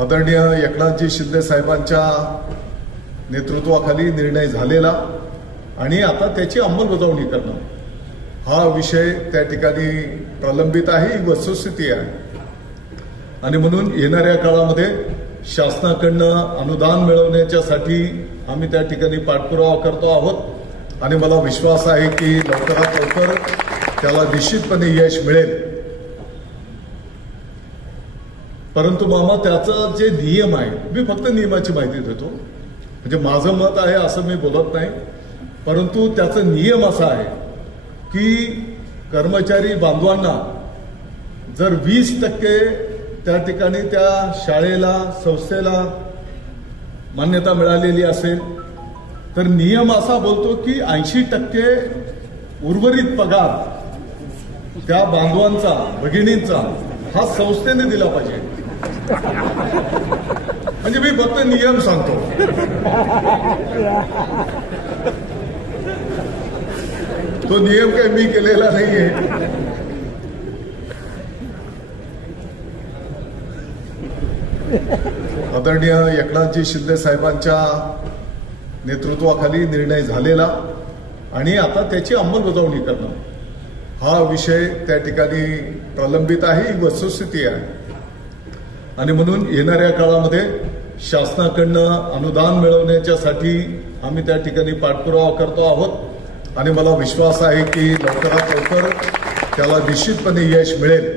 आदरणीय एकनाथजी शिंदे साहेबांच्या नेतृत्वाखाली निर्णय झालेला आणि आता त्याची अंमलबजावणी करणं हा विषय त्या ठिकाणी प्रलंबित आहे, ही वस्तुस्थिती आहे। आणि म्हणून येणाऱ्या काळामध्ये शासनाकडनं अनुदान मिळवण्याच्यासाठी आम्ही त्या ठिकाणी पाठपुरावा करतो आहोत आणि मला विश्वास आहे की लवकरात लवकर त्याला निश्चितपणे यश मिळेल। परंतु मामा त्याचा जे नियम आहे, मी फक्त नियमाची माहिती देतो, म्हणजे माझं मत आहे असं मी बोलत नाही, परंतु त्याचा नियम असा आहे की कर्मचारी बांधवांना जर 20% त्या ठिकाणी त्या शाळेला संस्थेला मान्यता मिळालेली असेल तर नियम असा बोलतो की 80% उर्वरित पगार त्या बांधवांचा भगिनींचा हा संस्थेने दिला पाहिजे। म्हणजे मी फक्त नियम सांगतो। तो नियम काही मी केलेला नाहीये। आदरणीय एकनाथजी शिंदे साहेबांच्या नेतृत्वाखाली निर्णय झालेला आणि आता त्याची अंमलबजावणी करणं हा विषय त्या ठिकाणी प्रलंबित आहे, ही वस्तुस्थिती आहे। आणि म्हणून येणाऱ्या काळामध्ये शासनाकडनं अनुदान मिळवण्याच्यासाठी आम्ही त्या ठिकाणी पाठपुरावा करतो आहोत आणि मला विश्वास आहे की लवकरात लवकर त्याला निश्चितपणे यश मिळेल।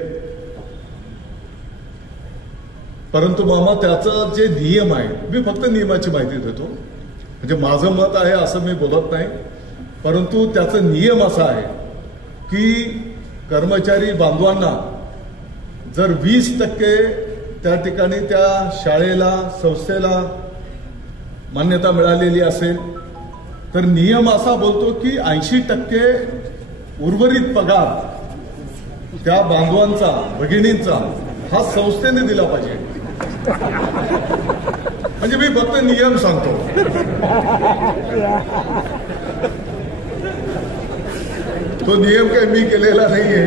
परंतु मामा त्याचा जे नियम आहे, मी फक्त नियमाची माहिती देतो, म्हणजे माझं मत आहे असं मी बोलत नाही, परंतु त्याचा नियम असा आहे की कर्मचारी बांधवांना जर 20% त्या ठिकाणी त्या शाळेला संस्थेला मान्यता मिळालेली असेल तर नियम असा बोलतो की 80% उर्वरित पगार त्या बांधवांचा भगिनींचा हा संस्थेने दिला पाहिजे। म्हणजे मी फक्त नियम सांगतो। तो नियम काही मी केलेला नाहीये।